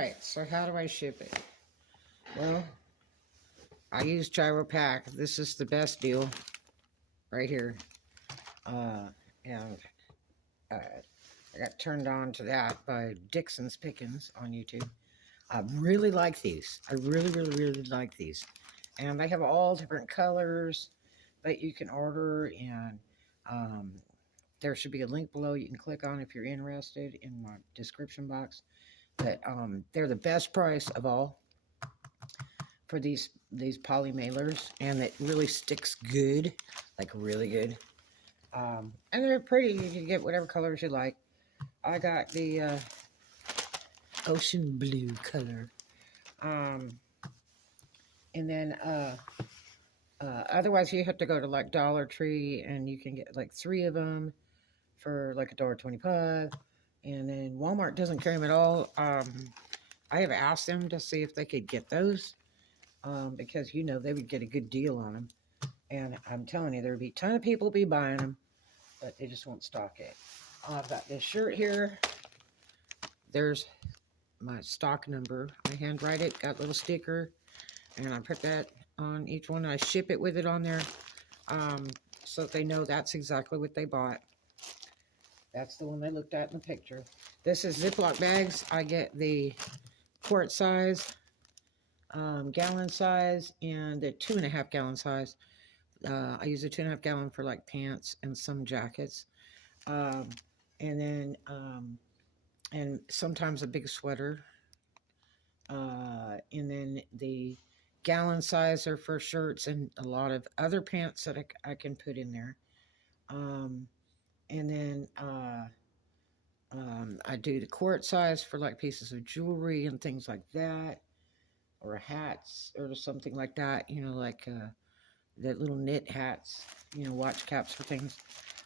Alright, so how do I ship it? Well, I use Gyro Pack. This is the best deal right here. And I got turned on to that by Dixon's Pickens on YouTube. I really like these. I really like these. And they have all different colors that you can order, and there should be a link below you can click on if you're interested in my description box. But they're the best price of all for these poly mailers, and it really sticks good, like really good. And they're pretty. You can get whatever colors you like. I got the ocean blue color. And then otherwise you have to go to like Dollar Tree, and you can get like 3 of them for like $1.25. And then Walmart doesn't carry them at all. I have asked them to see if they could get those, because you know they would get a good deal on them. And I'm telling you, there would be a ton of people be buying them, but they just won't stock it. I've got this shirt here. There's my stock number. I handwrite it, got a little sticker, and I put that on each one. I ship it with it on there, so that they know that's exactly what they bought. That's the one they looked at in the picture. This is Ziploc bags. I get the quart size, gallon size, and the 2.5 gallon size. I use a 2.5 gallon for like pants and some jackets. And then, and sometimes a big sweater. And then the gallon size are for shirts and a lot of other pants that I can put in there. And then I do the quart size for like pieces of jewelry and things like that, or hats or something like that, you know, like the little knit hats, you know, watch caps for things.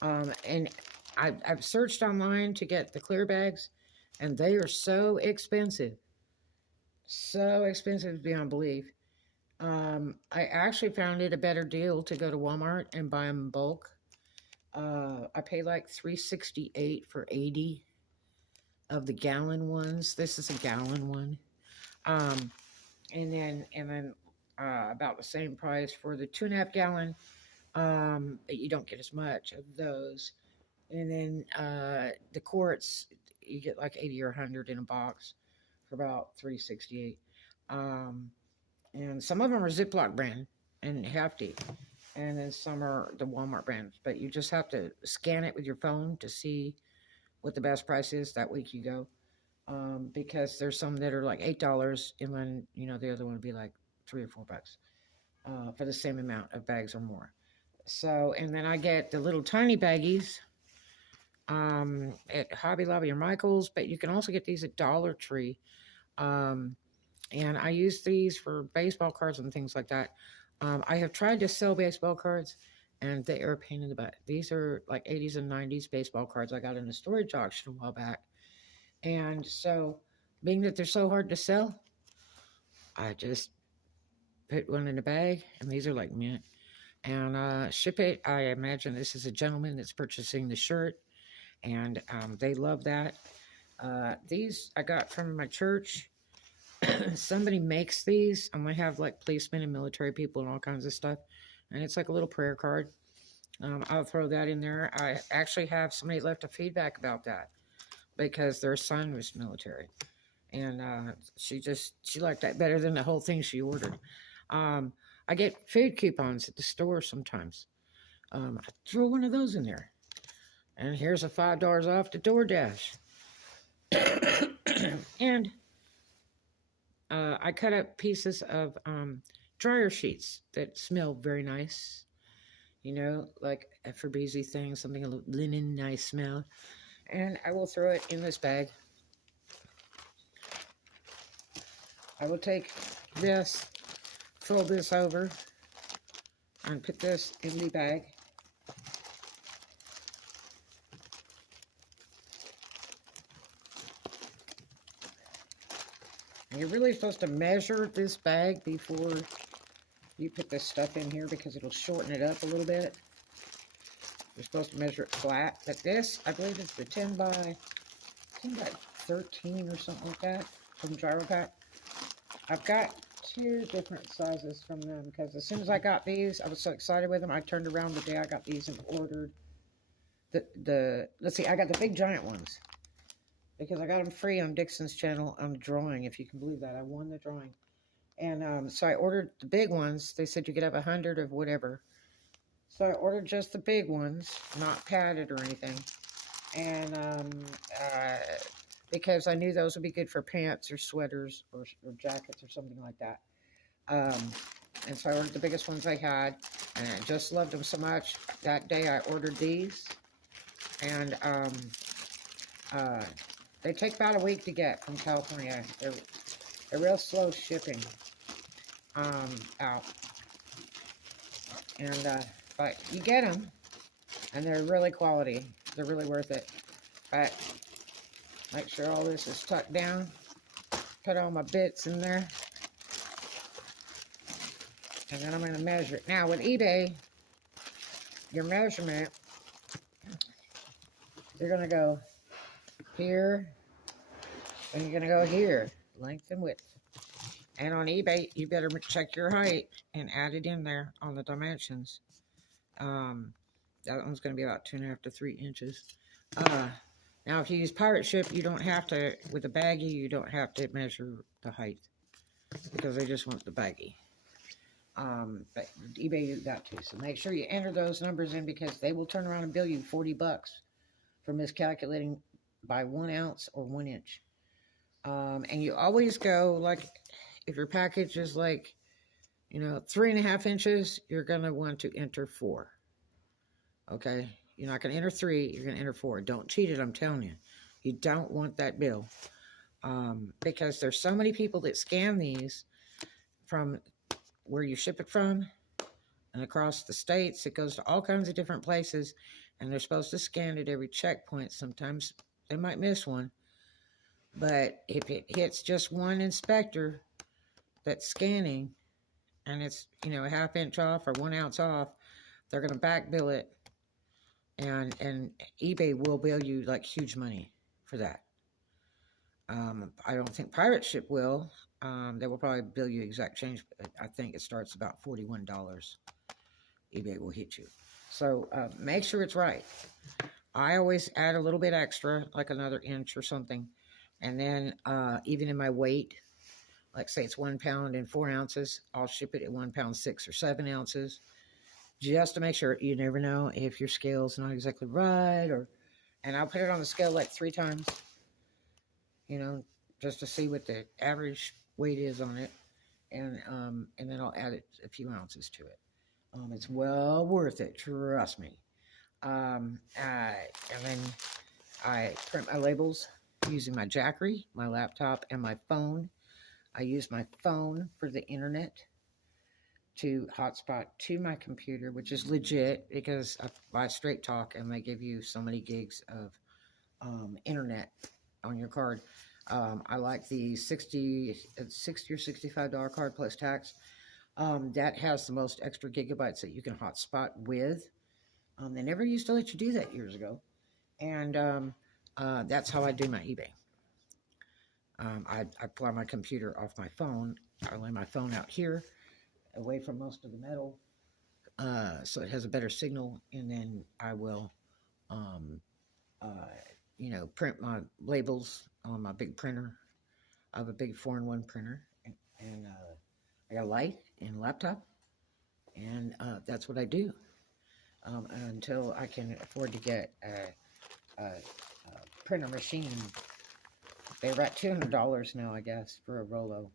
And I've searched online to get the clear bags, and they are so expensive beyond belief. I actually found it a better deal to go to Walmart and buy them in bulk. I pay like $3.68 for 80 of the gallon ones. This is a gallon one. And then about the same price for the 2.5 gallon. But you don't get as much of those. And then the quarts, you get like 80 or 100 in a box for about $3.68. And some of them are Ziploc brand and hefty. And then some are the Walmart brands. But you just have to scan it with your phone to see what the best price is that week you go. Because there's some that are like $8, and then, you know, the other one would be like $3 or $4 for the same amount of bags or more. So, and then I get the little tiny baggies at Hobby Lobby or Michael's, but you can also get these at Dollar Tree. And I use these for baseball cards and things like that. I have tried to sell baseball cards, and they are a pain in the butt. These are like 80s and 90s baseball cards I got in a storage auction a while back. And so, being that they're so hard to sell, I just put one in a bag, and these are like mint. And ship it. I imagine this is a gentleman that's purchasing the shirt, and they love that. These I got from my church. Somebody makes these, and they have like policemen and military people and all kinds of stuff, and it's like a little prayer card. I'll throw that in there. I actually have somebody left a feedback about that because their son was military, and she liked that better than the whole thing she ordered. I get food coupons at the store sometimes. I throw one of those in there, and here's a $5 off the DoorDash. And I cut up pieces of dryer sheets that smell very nice. You know, like a Febreze thing, something a linen, nice smell. And I will throw it in this bag. I will take this, fold this over, and put this in the bag. And you're really supposed to measure this bag before you put this stuff in here, because it'll shorten it up a little bit. You're supposed to measure it flat. But this, I believe it's the 10 by 13 or something like that. from Gyropack. I've got 2 different sizes from them because as soon as I got these, I was so excited with them. I turned around the day I got these and ordered let's see, I got the big giant ones because I got them free on Dixon's channel on the drawing, if you can believe that. I won the drawing. And so I ordered the big ones. They said you could have 100 of whatever. So I ordered just the big ones, not padded or anything. And because I knew those would be good for pants or sweaters or jackets or something like that. And so I ordered the biggest ones I had, and I just loved them so much. That day I ordered these, and they take about a week to get from California. They're real slow shipping out, and but you get them, and they're really quality. They're really worth it. But make sure all this is tucked down. Put all my bits in there. And then I'm going to measure it. Now with eBay, your measurement, you're going to go here, and you're going to go here, length and width. And on eBay, you better check your height and add it in there on the dimensions. That one's going to be about 2.5 to 3 inches. Now, if you use Pirate Ship, you don't have to, with a baggie, you don't have to measure the height because they just want the baggie. But eBay, you got to. So make sure you enter those numbers in because they will turn around and bill you $40 for miscalculating by 1 ounce or 1 inch. And you always go, like, if your package is like, 3.5 inches, you're going to want to enter 4. Okay? You're not going to enter 3, you're going to enter 4. Don't cheat it, I'm telling you. You don't want that bill. Because there's so many people that scan these from where you ship it from and across the states. It goes to all kinds of different places, and they're supposed to scan at every checkpoint. Sometimes they might miss one, but if it hits just one inspector that's scanning and it's a 1/2 inch off or 1 ounce off, they're going to back bill it, and eBay will bill you like huge money for that. I don't think Pirate Ship will. They will probably bill you exact change, but I think it starts about $41. eBay will hit you. So make sure it's right. I always add a little bit extra, like another inch or something. And then even in my weight, like say it's 1 pound and 4 ounces, I'll ship it at 1 pound 6 or 7 ounces, just to make sure. You never know if your scale's not exactly right, and I'll put it on the scale like 3 times, just to see what the average weight is on it, and then I'll add a few ounces to it. It's well worth it, trust me. And then I print my labels using my Jackery, my laptop, and my phone. I use my phone for the internet to hotspot to my computer, which is legit because I buy Straight Talk and they give you so many gigs of internet on your card. I like the $60 or $65 card plus tax. That has the most extra gigabytes that you can hotspot with. They never used to let you do that years ago. And that's how I do my eBay. I fly my computer off my phone. I lay my phone out here, away from most of the metal, so it has a better signal. And then I will, print my labels on my big printer. I have a big 4-in-1 printer, and I got a light and a laptop, and that's what I do until I can afford to get a printer machine. They're about $200 now, I guess, for a Rolo.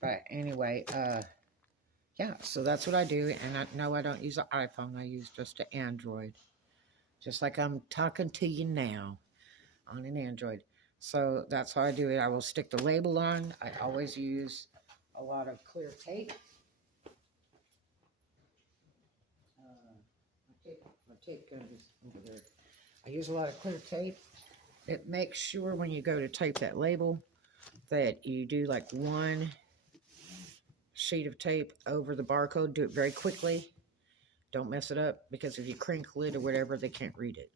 But anyway, yeah, so that's what I do. And no, I don't use an iPhone. I use just an Android. Just like I'm talking to you now on an Android. So that's how I do it. I will stick the label on. I always use a lot of clear tape. My tape gun is over there. I use a lot of clear tape. It makes sure when you go to type that label that you do like 1 sheet of tape over the barcode. Do it very quickly. Don't mess it up, because if you crinkle it or whatever, they can't read it.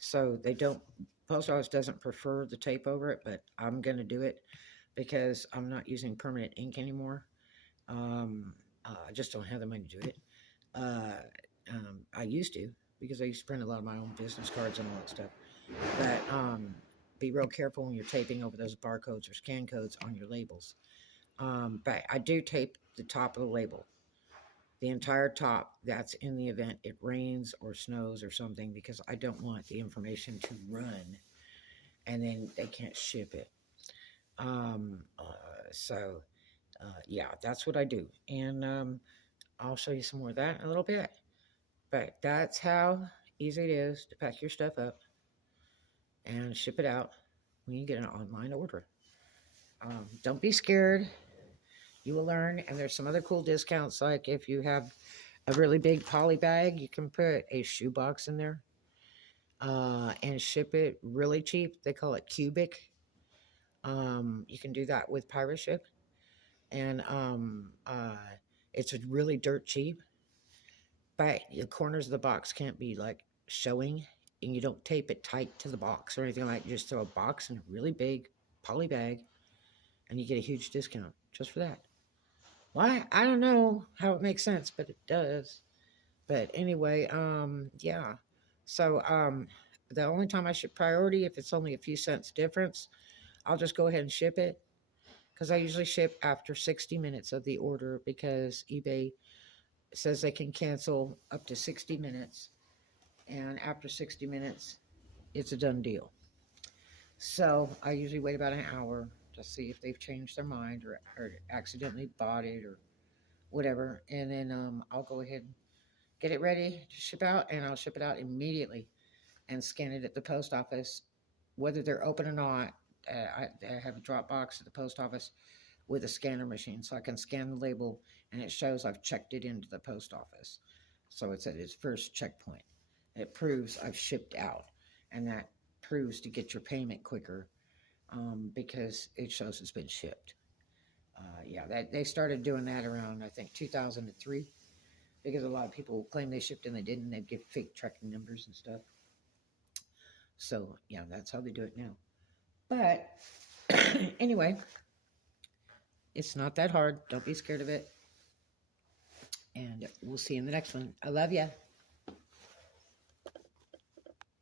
So they don't Post office doesn't prefer the tape over it, but I'm going to do it because I'm not using permanent ink anymore. I just don't have the money to do it. Uh, I used to, because I used to print a lot of my own business cards and all that stuff. But be real careful when you're taping over those barcodes or scan codes on your labels. But I do tape the top of the label, the entire top. That's in the event it rains or snows or something, because I don't want the information to run and then they can't ship it. Um, uh, so, yeah, that's what I do. And I'll show you some more of that in a little bit. But that's how easy it is to pack your stuff up and ship it out when you get an online order. Don't be scared. You will learn. And there's some other cool discounts, like if you have a really big poly bag, you can put a shoebox in there and ship it really cheap. They call it cubic. You can do that with Pirate Ship. And it's really dirt cheap. But the corners of the box can't be like showing, and you don't tape it tight to the box or anything like that. You just throw a box in a really big poly bag, and you get a huge discount just for that. Why? I don't know how it makes sense, but it does. But anyway, yeah. So, the only time I ship priority, if it's only a few cents difference, I'll just go ahead and ship it, because I usually ship after 60 minutes of the order, because eBay says they can cancel up to 60 minutes, and after 60 minutes, it's a done deal. So I usually wait about an hour to see if they've changed their mind or accidentally bought it or whatever, and then I'll go ahead and get it ready to ship out, and I'll ship it out immediately and scan it at the post office, whether they're open or not. I have a drop box at the post office with a scanner machine, so I can scan the label and it shows I've checked it into the post office. So it's at its first checkpoint. It proves I've shipped out, and that proves to get your payment quicker, because it shows it's been shipped. Yeah, they started doing that around, I think, 2003, because a lot of people claim they shipped and they didn't. They'd give fake tracking numbers and stuff. So yeah, that's how they do it now. But anyway, it's not that hard. Don't be scared of it. And we'll see you in the next one. I love you.